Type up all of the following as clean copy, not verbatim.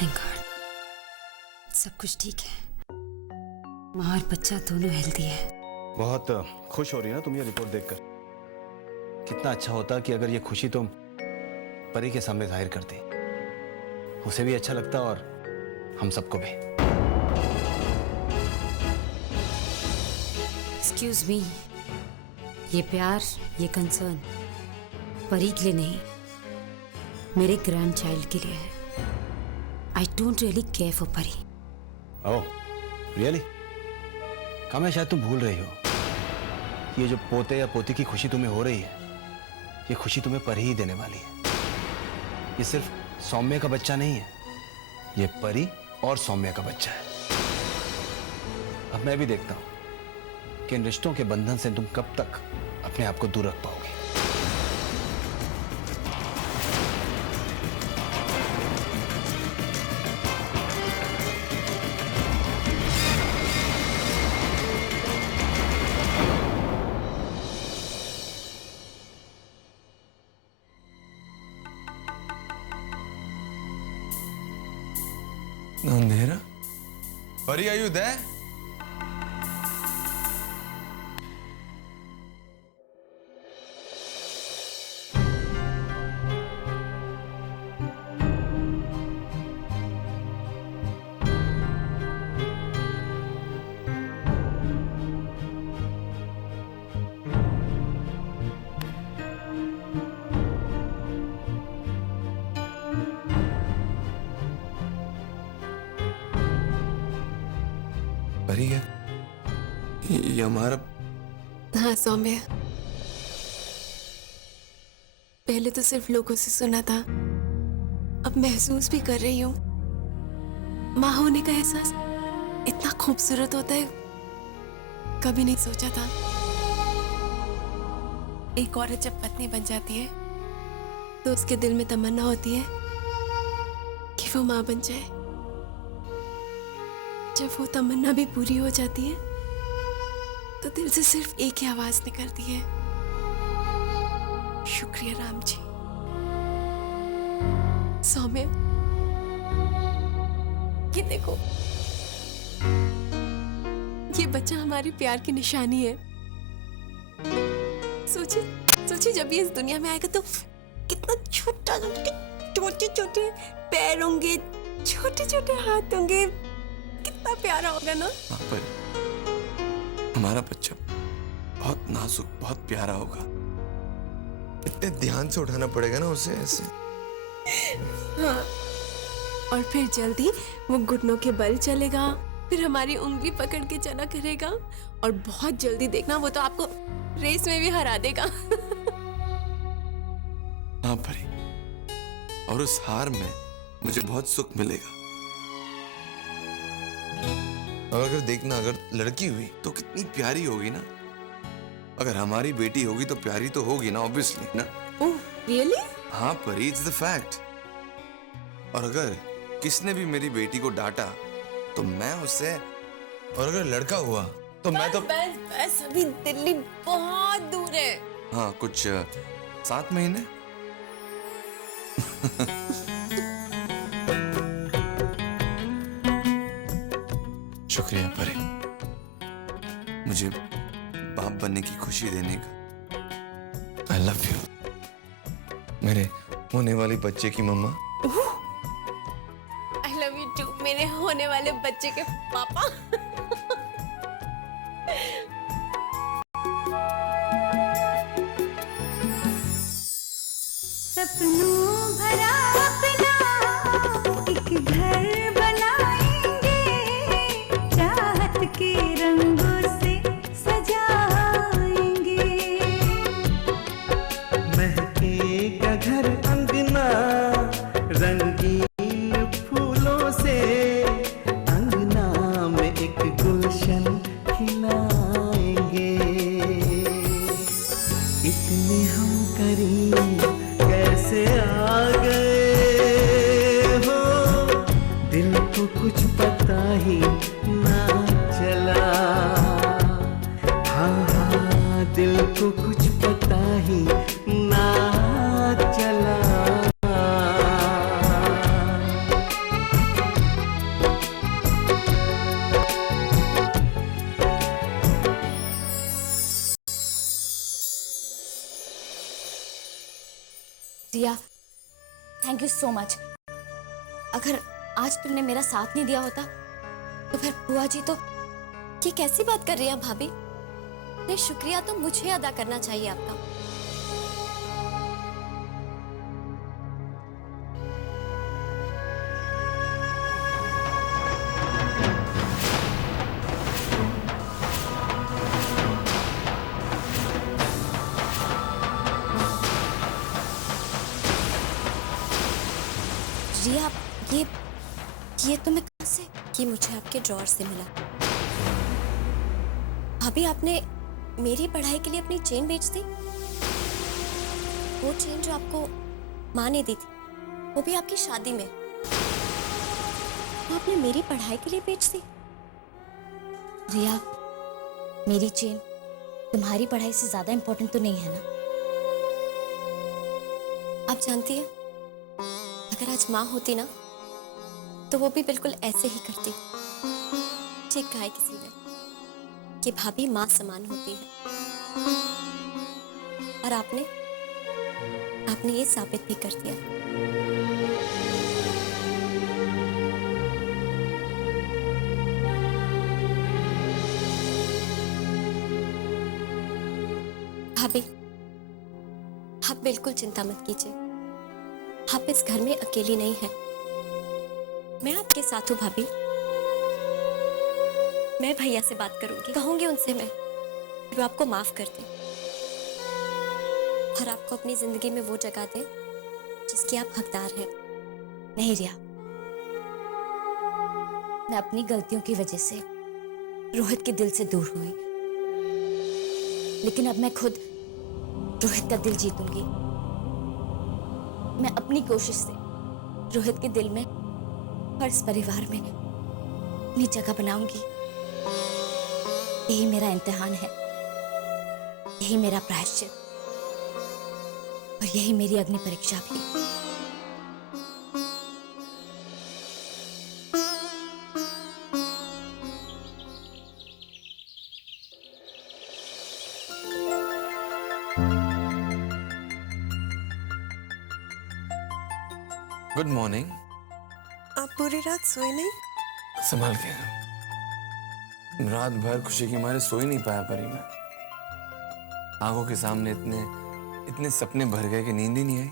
Thank God सब कुछ ठीक है। माँ और बच्चा दोनों हेल्दी है। बहुत खुश हो रही है ना तुम ये रिपोर्ट देखकर? कितना अच्छा होता कि अगर ये खुशी तुम परी के सामने जाहिर करती, उसे भी अच्छा लगता और हम सबको भी। एक्सक्यूज मी, ये प्यार, ये कंसर्न परी के लिए नहीं, मेरे ग्रैंड चाइल्ड के लिए है। I don't really care for Pari. Oh really? Kamya, शायद तुम भूल रही हो, ये जो पोते या पोती की खुशी तुम्हें हो रही है, ये खुशी तुम्हें परी ही देने वाली है। ये सिर्फ सौम्य का बच्चा नहीं है, ये परी और सौम्य का बच्चा है। अब मैं भी देखता हूं कि इन रिश्तों के बंधन से तुम कब तक अपने आप को दूर रख पाओगे। अंधेरा, परी are you there? परी है ये हमारा। हाँ सौम्य, पहले तो सिर्फ लोगों से सुना था, अब महसूस भी कर रही हूँ। माँ होने का एहसास इतना खूबसूरत होता है, कभी नहीं सोचा था। एक औरत जब पत्नी बन जाती है तो उसके दिल में तमन्ना होती है कि वो माँ बन जाए। जब वो तमन्ना भी पूरी हो जाती है तो दिल से सिर्फ एक ही आवाज निकलती है, शुक्रिया राम जी। सौम्य, ये देखो, ये बच्चा हमारे प्यार की निशानी है। सोचिए जब ये इस दुनिया में आएगा तो कितना छोटा, छोटे छोटे पैर होंगे, छोटे छोटे हाथ होंगे, कितना प्यारा होगा ना। पर हमारा बच्चा बहुत नाजुक, बहुत प्यारा होगा। इतने ध्यान से उठाना पड़ेगा ना उसे ऐसे। हाँ, और फिर जल्दी वो घुटनों के बल चलेगा, फिर हमारी उंगली पकड़ के चला करेगा, और बहुत जल्दी देखना वो तो आपको रेस में भी हरा देगा। हाँ परी, और उस हार में मुझे बहुत सुख मिलेगा। और अगर देखना, अगर लड़की हुई तो कितनी प्यारी होगी ना। अगर हमारी बेटी होगी तो प्यारी तो होगी ना, ऑब्वियसली ना। Oh really? हाँ परी, इट्स द फैक्ट। और अगर किसने भी मेरी बेटी को डांटा तो मैं उससे, और अगर लड़का हुआ तो मैं तो बस अभी दिल्ली बहुत दूर है। हाँ, कुछ 7 महीने। शुक्रिया परी, मुझे बाप बनने की खुशी देने का। आई लव यू मेरे होने वाले बच्चे की मम्मा। आई लव यू टू मेरे होने वाले बच्चे के पापा। सपनों भरा अपना एक घर बनाएंगे, चाहत के रंगों से सजाएंगे। महकेगा घर अंगना रंगीन फूलों से, अंगना में एक गुलशन खिलाएंगे। इतने हम करीब कैसे आ गए हो, दिल को कुछ पता ही ना चला। हाँ हाँ, दिल को कुछ पता ही ना चला। रिया, थैंक यू सो मच। अगर आज तुमने मेरा साथ नहीं दिया होता तो फिर बुआ जी तो। ये कैसी बात कर रही हैं भाभी? नहीं, शुक्रिया तो मुझे अदा करना चाहिए आपका। रिया, ये तुम्हें कहाँ से? ये मुझे आपके ड्रॉअर से मिला। भाभी, आपने मेरी पढ़ाई के लिए अपनी चेन बेच दी? वो चेन जो आपको माँ ने दी थी, वो भी आपकी शादी में। वो आपने मेरी पढ़ाई के लिए बेच दी? रिया, मेरी चेन तुम्हारी पढ़ाई से ज्यादा इंपॉर्टेंट तो नहीं है ना? आप जानती हैं, अगर आज माँ होती ना तो वो भी बिल्कुल ऐसे ही करती। ठीक कहा है किसी ने कि भाभी माँ समान होती है, और आपने ये साबित भी कर दिया। भाभी, आप बिल्कुल चिंता मत कीजिए। आप इस घर में अकेली नहीं हैं। मैं आपके साथ हूँ भाभी। मैं भैया से बात करूंगी, कहूंगी उनसे मैं कि वो आपको माफ कर दें और आपको अपनी जिंदगी में वो जगह दें जिसकी आप हकदार हैं। नहीं रिया, मैं अपनी गलतियों की वजह से रोहित के दिल से दूर हुई, लेकिन अब मैं खुद रोहित का दिल जीतूंगी। मैं अपनी कोशिश से रोहित के दिल में और इस परिवार में अपनी जगह बनाऊंगी। यही मेरा इम्तिहान है, यही मेरा प्रायश्चित, और यही मेरी अग्नि परीक्षा भी। Good morning. आप पूरी रात सोए नहीं? संभाल के। रात भर खुशी के मारे सो ही नहीं पाया परी मैं। आंखों के सामने इतने सपने भर गए कि नींद ही नहीं आई।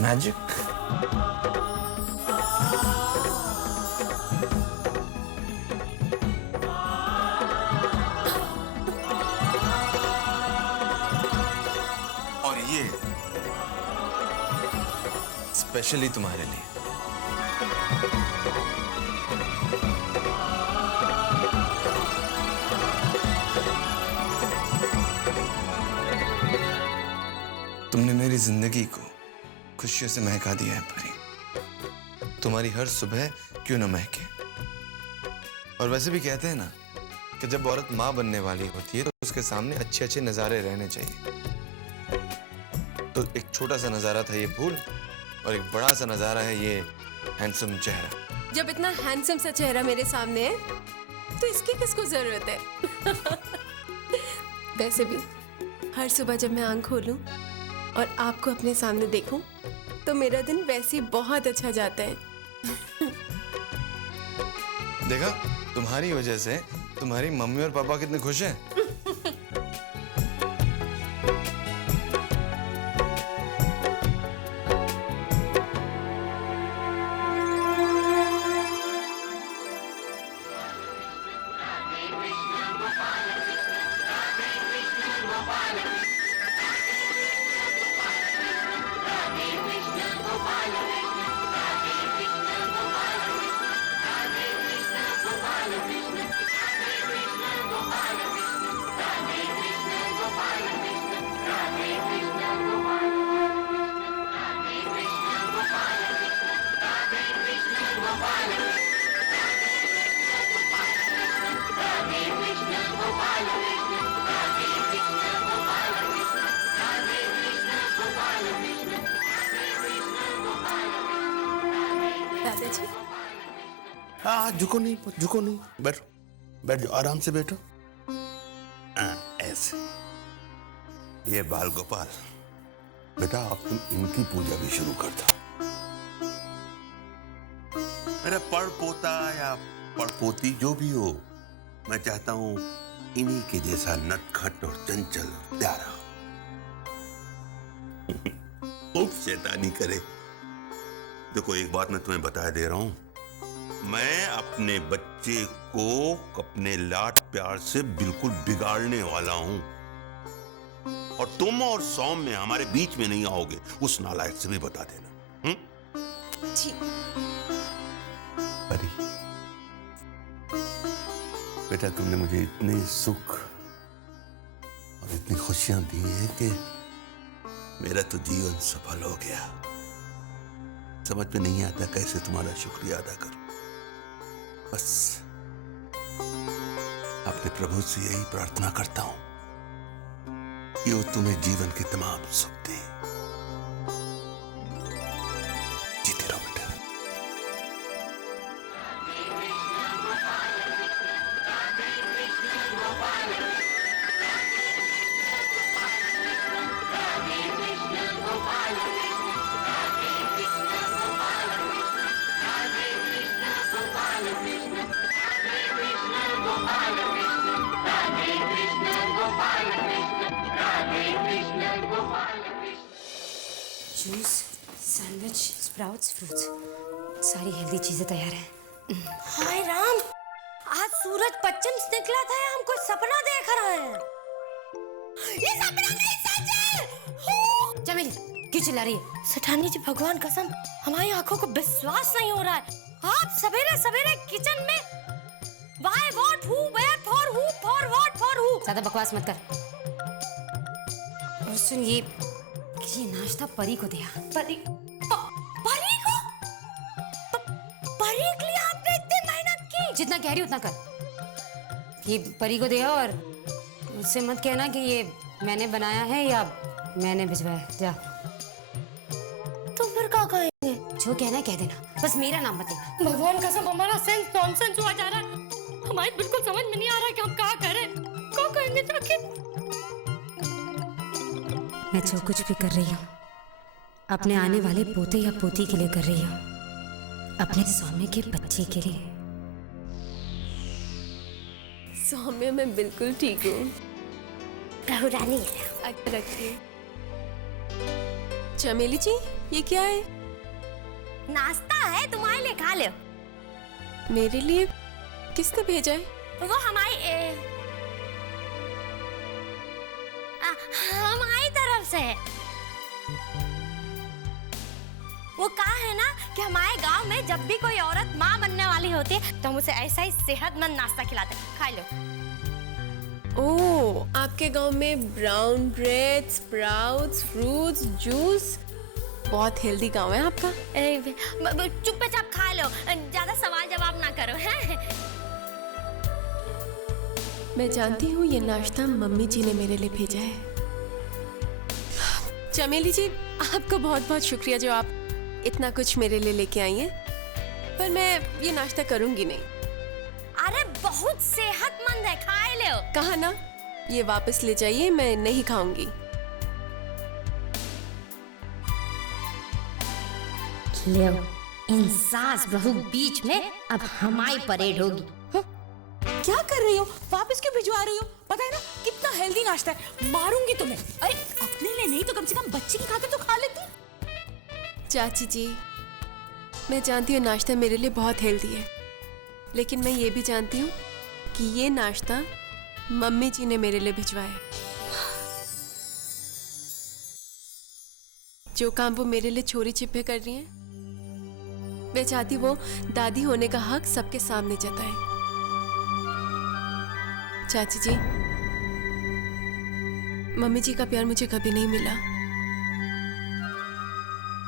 मैजिक। और ये स्पेशली तुम्हारे लिए। तुमने मेरी जिंदगी को खुशियों से महका दिया है परी। तुम्हारी हर सुबह क्यों न महके। और वैसे भी कहते हैं ना कि जब औरत माँ बनने वाली होती है तो उसके सामने अच्छे अच्छे नज़ारे रहने चाहिए। तो एक छोटा सा नज़ारा था ये फूल, और एक बड़ा सा नज़ारा है ये हैंडसम चेहरा। जब इतना हैंडसम सा चेहरा मेरे सामने है तो इसकी किसको जरूरत है? वैसे भी हर सुबह जब मैं आंख खोलूं और आपको अपने सामने देखूं तो मेरा दिन वैसे ही बहुत अच्छा जाता है। देखा, तुम्हारी वजह से तुम्हारी मम्मी और पापा कितने खुश हैं। झुको नहीं, बैठो, बैठ जाओ, आराम से बैठो। ऐसे। ये बाल गोपाल, बेटा अब तुम इनकी पूजा भी शुरू कर दो। मेरा पड़ पोता या पड़ पोती जो भी हो, मैं चाहता हूं इन्हीं के जैसा नटखट और चंचल और प्यारा खूब शैतानी करे। देखो एक बात मैं तुम्हें बता दे रहा हूं, मैं अपने बच्चे को अपने लाड प्यार से बिल्कुल बिगाड़ने वाला हूं, और तुम और सौम्य हमारे बीच में नहीं आओगे, उस नालायक से भी बता देना। जी। परी, बेटा तुमने मुझे इतने सुख और इतनी खुशियां दी हैं कि मेरा तो जीवन सफल हो गया। समझ में नहीं आता कैसे तुम्हारा शुक्रिया अदा करूं। बस अपने प्रभु से यही प्रार्थना करता हूं कि वो तुम्हें जीवन के तमाम सुख दे। जीते रहो बेटा। जूस, सैंडविच, स्प्राउट्स, फ्रूट्स, सारी हेल्दी चीजें तैयार हैं। हाय राम, आज सूरज पश्चिम से निकला था या हम कोई सपना देख रहे हैं? ये सपना नहीं, सच है। चमेली क्यों चिल्ला रही है? सेठानी जी, भगवान कसम हमारी आंखों को विश्वास नहीं हो रहा है। आप सवेरे सवेरे किचन में why what who where for who for what for who. ज्यादा बकवास मत कर। और सुन, ये नाश्ता परी को दिया। परी को? परी के लिए आपने इतनी मेहनत की? जितना कह रही उतना कर। ये परी को दिया, और उससे मत कहना कि ये मैंने बनाया है या मैंने भिजवाया। जा। तो फिर क्या कहेंगे? जो कहना है कह देना, बस मेरा नाम मत लेना। भगवान कसम हमारा सेंस नॉनसेंस हुआ जा रहा है। हमारी बिल्कुल समझ में नहीं आ रहा कि हम क्या करें। क्या कहेंगे जाके? मैं जो कुछ भी कर रही हूँ अपने आने वाले पोते या पोती के लिए कर रही हूँ, अपने सौम्य के बच्चे के लिए। सौम्य, मैं बिल्कुल ठीक हूँ। प्रभु रानी अच्छा रखिए। चमेली जी, ये क्या है? नाश्ता है, तुम्हारे लिए, खा लो। मेरे लिए किसने भेजा है? वो हमारी तरफ से है। वो कहा है ना कि हमारे गांव में जब भी कोई औरत माँ बनने वाली होती है तो हम उसे ऐसा ही सेहतमंद नाश्ता खिलाते हैं। खा लो। ओह, आपके गांव में brown bread, sprouts, fruits, juice, बहुत हेल्दी गांव है आपका। चुपचाप खा लो, ज्यादा सवाल जवाब ना करो। हैं? मैं जानती हूँ ये नाश्ता मम्मी जी ने मेरे लिए भेजा है। चमेली जी, आपका बहुत बहुत शुक्रिया जो आप इतना कुछ मेरे लिए लेके आई हैं। पर मैं ये नाश्ता करूंगी नहीं। अरे बहुत सेहतमंद है, खा लो। कहा ना, ये वापस ले जाइए, मैं नहीं खाऊंगी। ले इन सास बहू बीच में अब हमारी परेड होगी। क्या कर रही हो? वापस क्यों भिजवा रही हो? पता है ना कितना हेल्दी नाश्ता है। मारूंगी तुम्हें। अरे अपने लिए नहीं तो कम से कम बच्चे की खातिर तो खा लेती। चाची जी, मैं जानती हूँ नाश्ता मेरे लिए बहुत हेल्दी है, लेकिन मैं ये भी जानती हूँ कि ये नाश्ता मम्मी जी ने मेरे लिए भिजवाया। जो काम वो मेरे लिए चोरी छिपे कर रही हैं, मैं चाहती वो दादी होने का हक सबके सामने जताए। चाची जी, मम्मी जी का प्यार मुझे कभी नहीं मिला।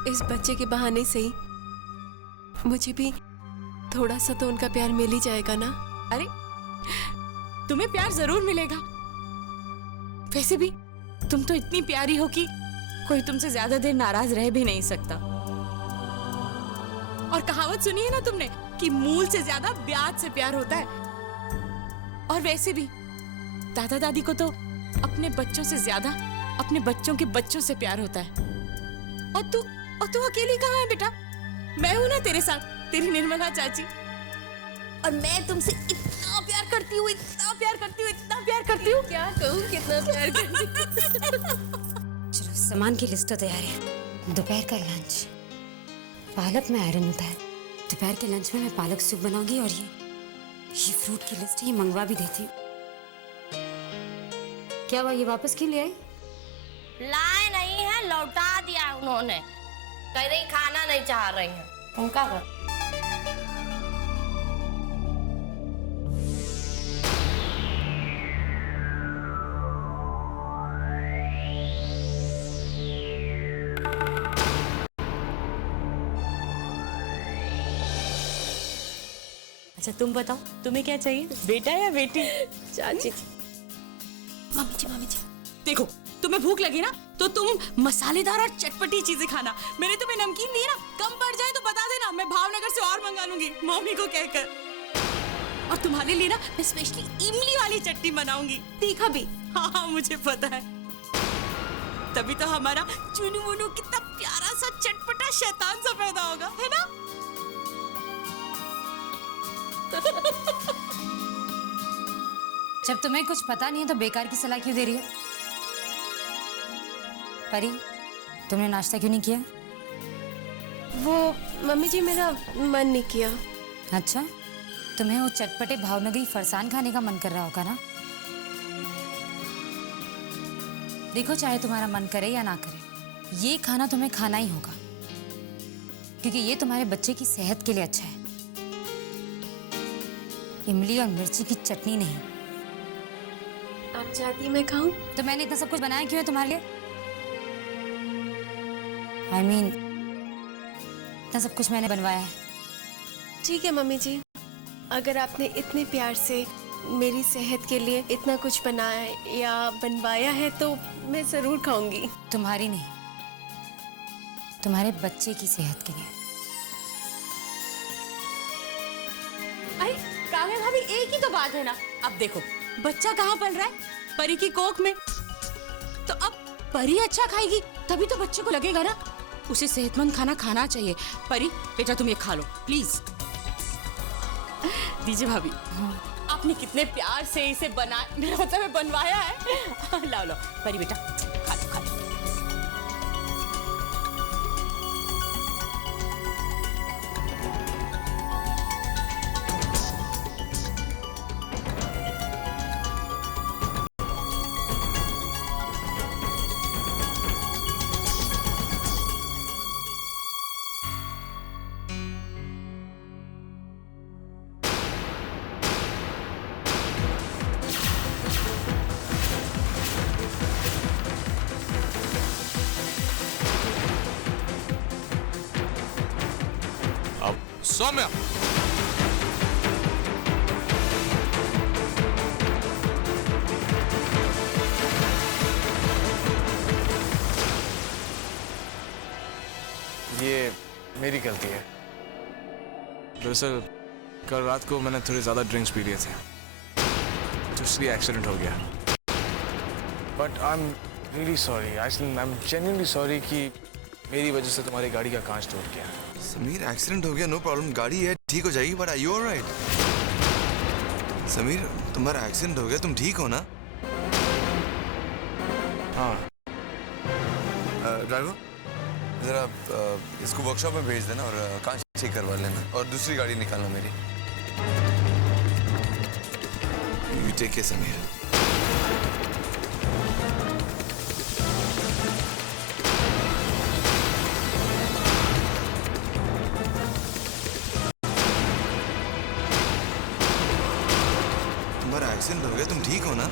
इस बच्चे के बहाने से ही मुझे भी थोड़ा सा तो उनका प्यार मिल ही जाएगा ना। अरे तुम्हें प्यार जरूर मिलेगा। वैसे भी तुम तो इतनी प्यारी हो कि कोई तुमसे ज्यादा देर नाराज रह भी नहीं सकता। और कहावत सुनी है ना तुमने कि मूल से ज्यादा ब्याज से प्यार होता है। और वैसे भी दादा दादी को तो अपने बच्चों से ज्यादा अपने बच्चों के बच्चों से प्यार होता है। और तू अकेली कहाँ है बेटा? मैं हूं ना तेरे साथ, तेरी निर्मला चाची। और मैं तुमसे इतना प्यार करती हूँ, इतना प्यार करती हूँ, इतना प्यार करती हूँ। क्या कहूँ कितना प्यार करती हूँ। चलो सामान की लिस्ट तो तैयार है। दोपहर का लंच पालक में आयरन होता है। दोपहर के लंच में मैं पालक सूप बनाऊंगी और ये फ्रूट की लिस्ट ये मंगवा भी देती हूँ। क्या हुआ, ये वापस क्यों ले आई? लाए नहीं है, लौटा दिया उन्होंने। कह रही खाना नहीं चाह रही है। उनका घर अच्छा तुम बताओ, तुम्हें क्या चाहिए, बेटा या बेटी? चाची। मामी जी देखो, तुम्हें भूख लगी ना तो तुम मसालेदार और चटपटी चीजें खाना। मैंने तुम्हें नमकीन दी ना, कम पड़ जाए तो बता देना, मैं भावनगर से और मंगा लूंगी मम्मी को कहकर। और तुम्हारे लिए ना मैं स्पेशली इमली वाली चटनी बनाऊंगी, तीखा भी। हाँ मुझे पता है, तभी तो हमारा चुनू मुनू कितना प्यारा सा चटपटा शैतान सा पैदा होगा, है ना? जब तुम्हें कुछ पता नहीं है तो बेकार की सलाह क्यों दे रही हो? परी, तुमने नाश्ता क्यों नहीं किया? वो मम्मी जी मेरा मन नहीं किया। अच्छा, तुम्हें वो चटपटे भावनगरी फरसान खाने का मन कर रहा होगा ना? देखो, चाहे तुम्हारा मन करे या ना करे, ये खाना तुम्हें खाना ही होगा, क्योंकि ये तुम्हारे बच्चे की सेहत के लिए अच्छा है। इमली और मिर्ची की चटनी नहीं। आप चाहती मैं खाऊं? तो मैंने इतना सब कुछ बनाया क्यों है तुम्हारे लिए? I mean, इतना सब कुछ मैंने बनवाया है। ठीक है मम्मी जी, अगर आपने इतने प्यार से मेरी सेहत के लिए इतना कुछ बनाया या बनवाया है तो मैं जरूर खाऊंगी। तुम्हारी नहीं, तुम्हारे बच्चे की सेहत के लिए। अरे काव्या भाभी, एक ही तो बात है ना। अब देखो, बच्चा कहाँ पल रहा है? परी की कोख में। तो अब परी अच्छा खाएगी तभी तो बच्चे को लगेगा ना, उसे सेहतमंद खाना खाना चाहिए। परी बेटा, तुम ये खा लो प्लीज। दीजिए भाभी। आपने कितने प्यार से इसे बना, मेरा मतलब है बनवाया है। लाओ लो परी बेटा, खा लो खा लो। सौम्या, ये मेरी गलती है। दरअसल कल रात को मैंने थोड़े ज्यादा ड्रिंक्स पी लिए थे, तो इसलिए एक्सीडेंट हो गया। But I am really sorry, I am genuinely sorry कि मेरी वजह से तुम्हारी गाड़ी का कांच टूट गया। समीर, एक्सीडेंट हो गया, नो प्रॉब्लम, गाड़ी है, ठीक हो जाएगी। But are you alright? Sameer, तुम्हारा एक्सीडेंट हो गया, तुम ठीक हो ना? हाँ। ड्राइवर, जरा इसको वर्कशॉप में भेज देना और कांच ठीक करवा लेना, और दूसरी गाड़ी निकालना मेरी। You take care Sameer. Accident हो गया, तुम ठीक हो ना?